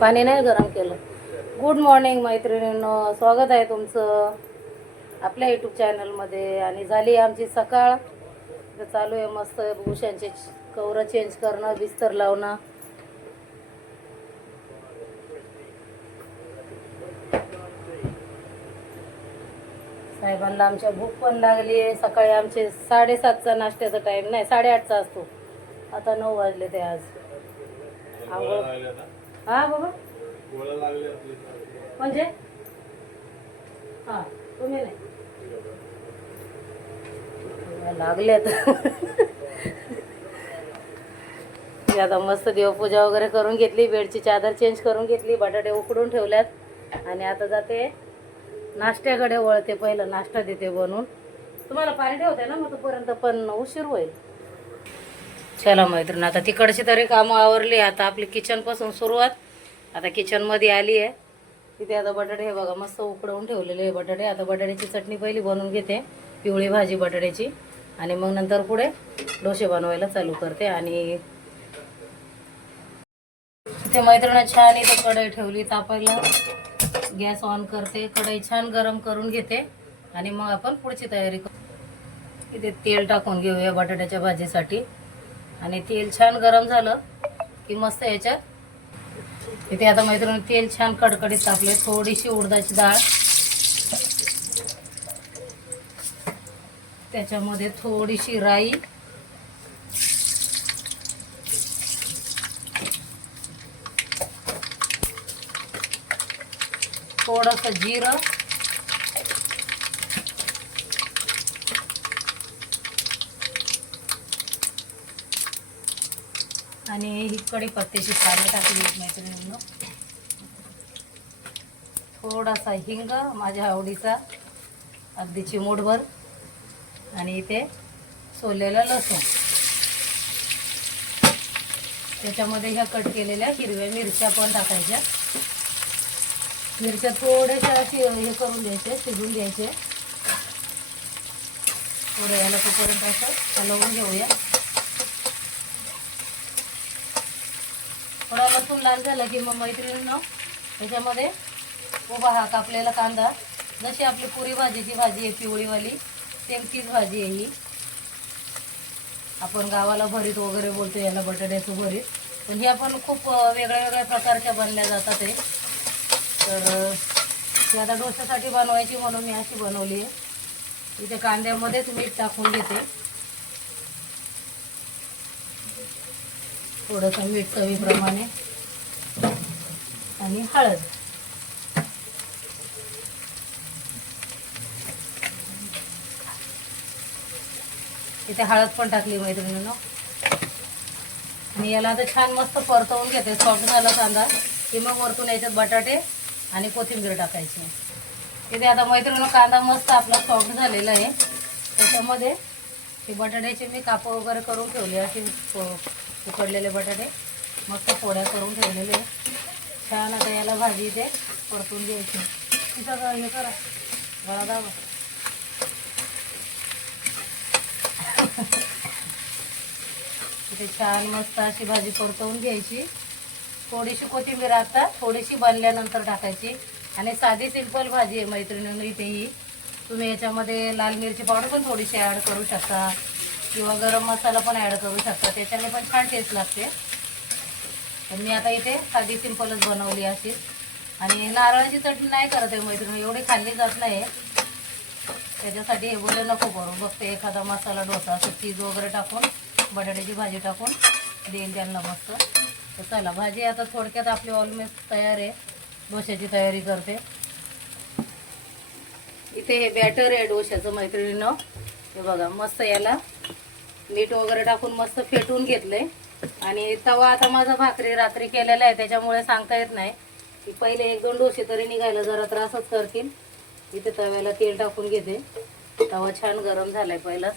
पाणी नाही गरम केलं. गुड मॉर्निंग मैत्रिणींनो, स्वागत आहे तुमचं आपल्या यूट्यूब चॅनलमध्ये. आणि झाली आमची सकाळ. तर चालू आहे मस्त भूषांचे कवरं चेंज करणं, बिस्तर लावणं. साहेबांना आमच्या भूक पण लागली आहे. सकाळी आमचे 7:30चा नाश्त्याचा टाईम नाही, 8:30चा असतो. आता 9 वाजले ते आज. आंघोळ हा बाबा म्हणजे हां तुम्ही नाही लागले आता मस्त देवपूजा वगैरे करून घेतली, बेडची चादर चेंज करून घेतली, बटाटे उकडून ठेवल्यात आणि आता जाते नाश्त्याकडे वळते. पहिलं नाश्ता देते बनवून. तुम्हाला पाणी ठेवते ना मग तोपर्यंत पण उशीर होईल. चला मैत्रीण, आता तिकडची तरी कामं आवरली. आता आपली किचनपासून सुरुवात. आता किचनमध्ये आली आहे. तिथे आता बटाटे हे बघा मस्त उकडवून ठेवलेले आहे बटाटे. आता बटाट्याची चटणी पहिली बनवून घेते, पिवळी भाजी बटाट्याची, आणि मग नंतर पुढे डोसे बनवायला चालू करते. आणि इथे मैत्रिणी छान इथे कढई ठेवली तापायला. गॅस ऑन करते, कढई छान गरम करून घेते आणि मग आपण पुढची तयारी करू. इथे तेल टाकून घेऊया बटाट्याच्या भाजीसाठी. आणि तेल छान गरम झालं की मस्त याच्यात इथे आता मैत्रिणी तेल छान कडकडीत टाकले. थोडीशी उडदाची डाळ, त्याच्यामध्ये थोडीशी राई, थोडंसं जिरं, आणि ही कढीपत्त्याची पाने टाकली मैत्रिणींनो. थोडासा हिंग माझ्या आवडीचा, अगदी चिमूटभर, आणि इथे सोललेला लसूण. त्याच्यामध्ये ह्या कट केलेल्या हिरव्या मिरच्या पण टाकायच्या. मिरच्या थोड्याशा हे करून द्यायचे, शिजून द्यायचे. थोडं याला तोपर्यंत असं हलवून घेऊया. थोडा लसूण लाल झाला की मग मैत्रिणींनो त्याच्यामध्ये उभा हा कापलेला कांदा, जशी आपली पुरी भाजीची भाजी आहे पिवळीवाली, सेम तीच भाजी आहे ही. आपण गावाला भरीत वगैरे बोलतो याला, बटाट्याचं भरीत. पण ही आपण खूप वेगळ्या वेगळ्या प्रकारच्या बनल्या जातात आहे. तर ती आता डोश्यासाठी बनवायची म्हणून मी अशी बनवली आहे. इथे कांद्यामध्येच मीठ टाकून घेते, थोडंसं मीठ चवीप्रमाणे, आणि हळद. इथे हळद पण टाकली मैत्रिणींनो. आणि याला आता छान मस्त परतवून घेते. सॉफ्ट झाला कांदा की मग वरतून याच्यात बटाटे आणि कोथिंबीर टाकायची. इथे आता मैत्रिणींनो कांदा मस्त आपला सॉफ्ट झालेला आहे. त्याच्यामध्ये ते बटाट्याचे मी कापं वगैरे करून ठेवले, असे उकडलेले बटाटे मस्त पोळ्या करून ठेवलेले. छान आता याला भाजी इथे परतून द्यायची. तिथं हे करा, गळा दाबा. इथे छान मस्त अशी भाजी परतवून घ्यायची. थोडीशी कोथिंबीर आता थोडीशी बनल्यानंतर टाकायची. आणि साधी सिंपल भाजी आहे मैत्रिणींनो. इथे ही तुम्ही याच्यामध्ये लाल मिरची पावडर पण थोडीशी ॲड करू शकता, किंवा गरम मसाला पण ॲड करू शकता, त्याच्याने पण छान टेस्ट लागते. पण मी आता इथे साधी सिंपलच बनवली अशी. आणि नारळाची चटणी नाही करत आहे मैत्रिणी, एवढी खाल्ली जात नाही. त्याच्यासाठी हे बोलले नको करू, बघते एखादा मसाला डोसा असं चीज वगैरे टाकून बटाट्याची भाजी टाकून देईन त्यांना मस्त. तर चला भाजी आता थोडक्यात आपली ऑलमोस्ट तयार आहे. डोश्याची तयारी करते. इथे हे बॅटर आहे डोश्याचं मैत्रिणींनो. हे बघा मस्त याला मीठ वगैरे टाकून मस्त फेटून घेतलंय. आणि तवा आता माझा भाकरी रात्री केलेला आहे, त्याच्यामुळे सांगता येत नाही की पहिले 1-2 डोसे तरी निघायला जरा त्रासच करतील. इथे तव्याला तेल टाकून घेते. तवा छान गरम झालाय पहिला.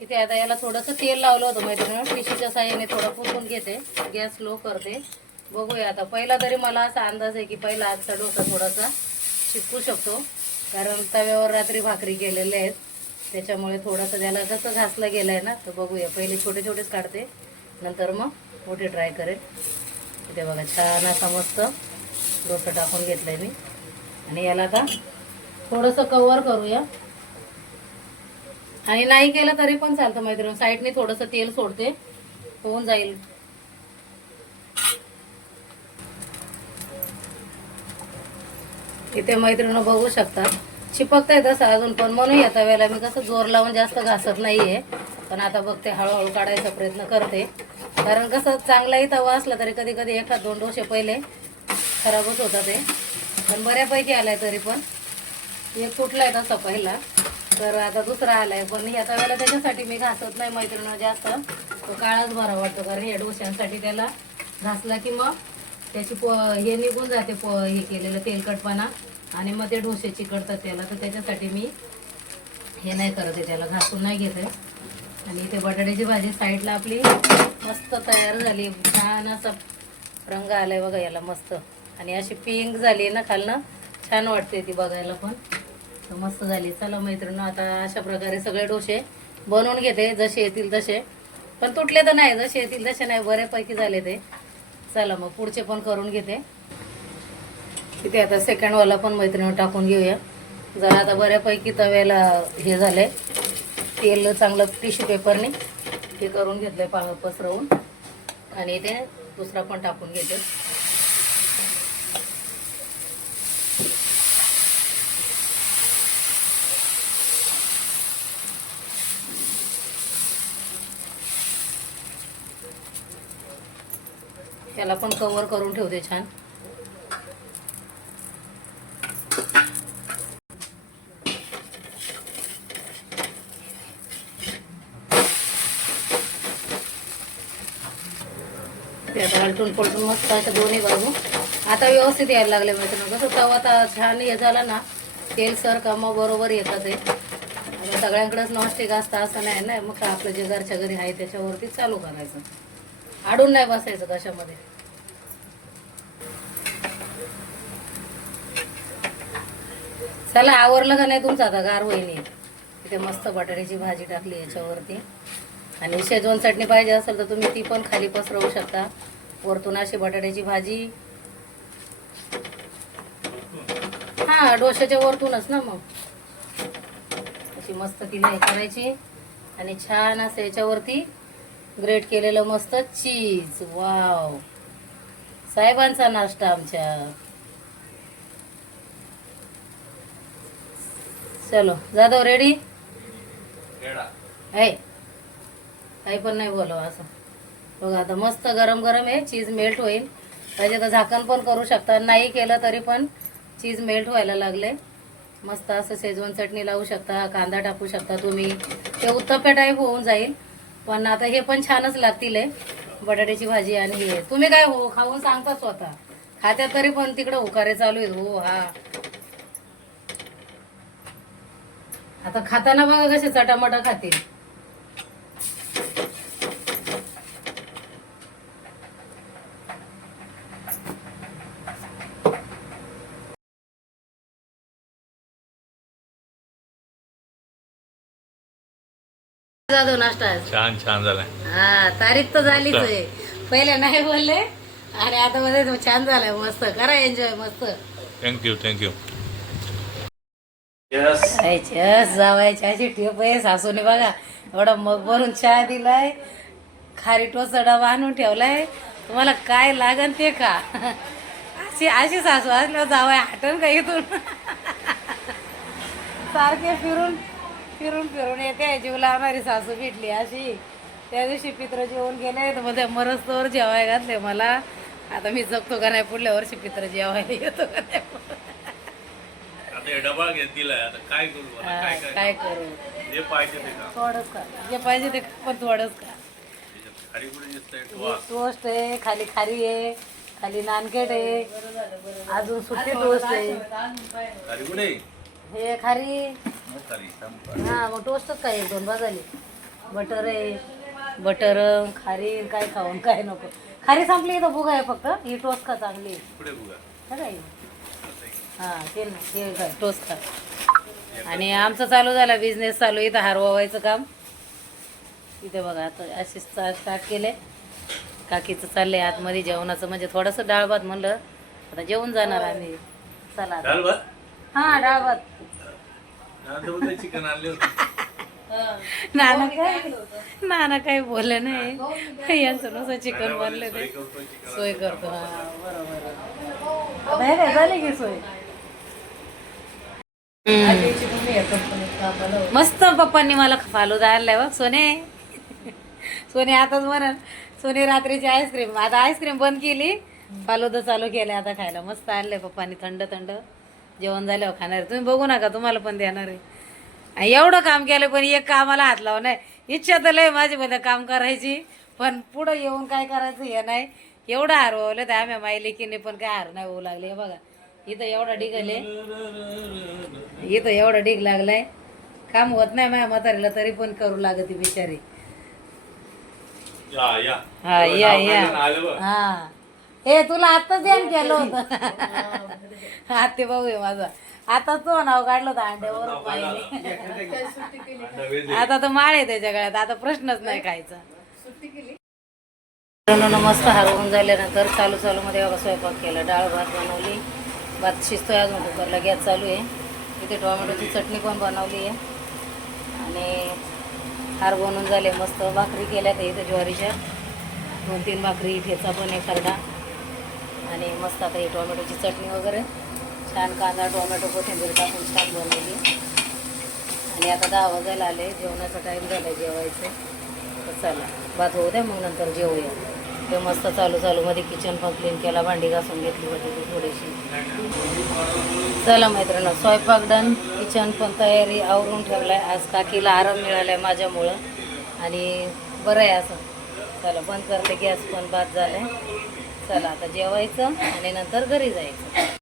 इथे आता याला थोडंसं तेल लावलं होतं मैत्रिणी, टिश्यूच्या साह्याने थोडं पुसून घेते. गॅस लो करते. बघूया आता. पहिला तरी मला असा अंदाज आहे की पहिला आजचा डोसा थोडासा शिकू शकतो, कारण तव्यावर रात्री भाकरी केलेल्या आहेत. त्याच्यामुळे थोडंसं त्याला कसं घासलं गेलं आहे ना, तर बघूया. पहिले छोटे छोटेच काढते, नंतर मग मोठे ट्राय करेल. इथे बघा छान असा मस्त डोसा टाकून घेतलं आहे मी. आणि याला आता थोडंसं कवर करूया. आणि नाही केलं तरी पण चालतं मैत्रिणी, साईडने थोडंसं तेल सोडते, होऊन जाईल. इथे मैत्रिणी बघू शकता चिपकतंय तसं अजून पण, म्हणून या तव्याला मी कसं जोर लावून जास्त घासत नाहीये. पण आता बघते हळूहळू काढायचा प्रयत्न करते, कारण कसं चांगलाही तवा असला तरी कधी कधी एखाद दोन डोसे पहिले खराबच होता ते. पण बऱ्यापैकी आलाय, तरी पण एक फुटलाय तसा पहिला, तर आता दुसरा आलाय. पण ह्या तव्याला त्याच्यासाठी मी घासत नाही मैत्रिणी जास्त, तो काळाच बरा वाटतो. कारण या डोश्यांसाठी त्याला घासला की मग त्याची हे निघून जाते, हे केलेलं तेलकटपणा, आणि मग ते डोसे चिकटतात त्याला. तर त्याच्यासाठी मी हे नाही करत आहे, त्याला घासून नाही घेत आहे. आणि इथे बटाट्याची भाजी साईडला आपली मस्त तयार झाली. छान असा रंग आलाय बघा याला मस्त, आणि अशी पिंक झाली ना खालनं, छान वाटते ती बघायला पण. तर मस्त झाली. चला मैत्रिणी, आता अशा प्रकारे सगळे डोसे बनवून घेते, जसे येतील तसे. पण तुटले तर नाही, जसे येतील तसे नाही, बऱ्यापैकी झाले ते. चला मग पुढचे पण करून घेते. तिथे आता सेकंडवाला पण मैत्रिणी टाकून घेऊया. जरा आता बऱ्यापैकी तव्याला हे झालंय, तेल चांगलं टिश्यू पेपरने हे करून घेतलंय पसरवून. आणि इथे दुसरा पण टाकून घेते. त्याला पण कव्हर करून ठेवते छान. ते आता आलटून पलटून मस्त अशा दोन्ही बाजू आता व्यवस्थित यायला लागले मैत्रिणी. कसं तवा आता छान हे झाला ना, तेल सर का मग बरोबर येतात ते. आणि सगळ्यांकडेच नॉनस्टिक असतं असं नाही ना, मग आपलं जे घरच्या घरी आहे त्याच्यावरती चालू करायचं, आडून नाही बसायचं कशामध्ये. चला आवरलं का नाही तुमचं आता गार वहिनी. इथे मस्त बटाट्याची भाजी टाकली याच्यावरती, आणि शेजवान चटणी पाहिजे असेल तर तुम्ही ती पण खाली पसरवू शकता. वरतून अशी बटाट्याची भाजी, हा डोश्याच्या वरतूनच ना, मग अशी मस्त तिला हे करायची. आणि छान असं याच्यावरती ग्रेट केलेलं मस्त चीज. वाव, साहेबांचा नाश्ता आमच्या. चलो जाधव रेडी आहे, काही पण नाही बोलव असं. बघा आता मस्त गरम गरम आहे, चीज मेल्ट होईल. पाहिजे तर झाकण पण करू शकता, नाही केलं तरी पण चीज मेल्ट व्हायला लागले. मस्त असं शेजवान चटणी लावू शकता, कांदा टाकू शकता तुम्ही, ते उत्तप्पा टाईप होऊन जाईल. पण आता हे पण छानच लागतील बटाट्याची भाजी. आणि हे तुम्ही काय हो खाऊन सांगता स्वतः खात्यात, तरी पण तिकडे उकारे चालू आहेत. हो हा, आता खाताना बघा कसे चटामटा खातील. जाधव नाश्ता छान छान झालाय. हा, तारीफ तर झालीच आहे. पहिले नाही बोलले आणि आता मध्ये छान झालाय. मस्त करा एन्जॉय मस्त. Thank you thank you. जावायची अशी ठेप आहे सासूने बघा. एवढा मग भरून चहा दिलाय, खारी टोचा डबा आणून ठेवलाय. तुम्हाला काय लागन ते का. अशी अशी सासू असल्यावर जावाय हटन का इथून. सारखे फिरून फिरून फिरून येते. जीव लावणारी सासू भेटली अशी. त्या दिवशी पित्र जेवण गेले तर मध्ये मरस्तवर जेवाय घातले मला. आता मी जगतो का नाही पुढल्या वर्षी पित्र जेवायला येतो का नाही. डबा दिलाय, आता काय करू, काय करू, जे पाहिजे ते का, थोडंच का, जे पाहिजे ते पण थोडंच का. खाली कुठे दिसतंय, टोस्ट आहे, खाली खारी आहे, खाली नानकेट आहे, अजून सुट्टी टोस्ट आहे. खाली कुठे हे खारी, खाली हा मग टोस्टच काय एक दोन बाजाली. बटर आहे, बटर खारी, काय खाऊन काय नको. खारी संपली तर बुगा आहे फक्त. ही टोस्ट का चांगली कुठे बुगा काय. हा ते ना, ते काय टोस्ट खा. आणि आमचं चालू झालं बिझनेस चालू इथं हार वावायचं काम. इथे बघा आता असे स्टार्ट केले. काकीचं चाललंय आतमध्ये जेवणाचं, म्हणजे थोडंसं डाळ भात म्हणलं आता जेवून जाणार आम्ही. चला आता. डाळ भात हा डाळ भात. चिकन आणले होते. नाना काही बोलले नाही, यांचं नुसतं चिकन बनले ते सोय करतो. हा बरोबर. आता हे काय झाली की सोय. मस्त पप्पांनी मला फालुदा आणलाय बघ सोने. सोने आताच म्हणा, सोने रात्रीची आईस्क्रीम, आता आईस्क्रीम बंद केली, फालुदा चालू केले आता खायला. मस्त आणलंय पप्पांनी थंड थंड. जेवण झाल्यावर खाणार आहे. तुम्ही बघू नका, तुम्हाला पण देणार आहे. आणि एवढं काम केलं पण एक कामाला हात लावू नाही. इच्छा तर लय माझी मध्ये काम करायची, पण पुढं येऊन काय करायचं हे नाही. एवढं हरवलं तर आम्ही मायलेकीने पण काय हार नाही होऊ लागले. हे बघा इथं एवढा डिग आले, इथं एवढा डिग लागलाय. काम होत नाही माझ्या म्हातारीला तरी पण करू लागत बिचारी. हा या या हा. हे तुला आत्ताच ध्यान केलं होतं. आते भाऊ आहे माझा, आता तो नाव काढलं होतं अंड्यावर पाहिले. आता तर माळ आहे त्याच्या गळ्यात, आता प्रश्नच नाही खायचा. मस्त हरवून झाल्यानंतर चालू चालू मध्ये बघा स्वयंपाक केला. डाळ भात बनवली, भात शिजतोय अजून कुकरला, गॅस चालू आहे. इथे टोमॅटोची चटणी पण बनवली आहे आणि हार बनवून झाले. मस्त भाकरी केल्या तर इथे ज्वारीच्या 2-3 भाकरी, ठेचा पण आहे खरडा. आणि मस्त आता ही टोमॅटोची चटणी वगैरे छान, कांदा टोमॅटो कोथिंबीर टाकून छान बनवली. आणि आता 10 वाजायला आले, जेवणाचा टाईम झाला जेवायचं. तर चला भात होऊ द्या, मग नंतर जेवूया. ते मस्त चालू चालू मध्ये किचन पण क्लीन केला, भांडी घासून घेतली होती ती थोडीशी. चला मैत्रिणी, स्वयंपाक डन, किचन पण तयारी आवरून ठेवलाय. आज काकीला आराम मिळालाय माझ्यामुळं आणि बरं आहे असं. चला बंद करते गॅस, पण भात झालाय. चला आता जेवायचं आणि नंतर घरी जायचं.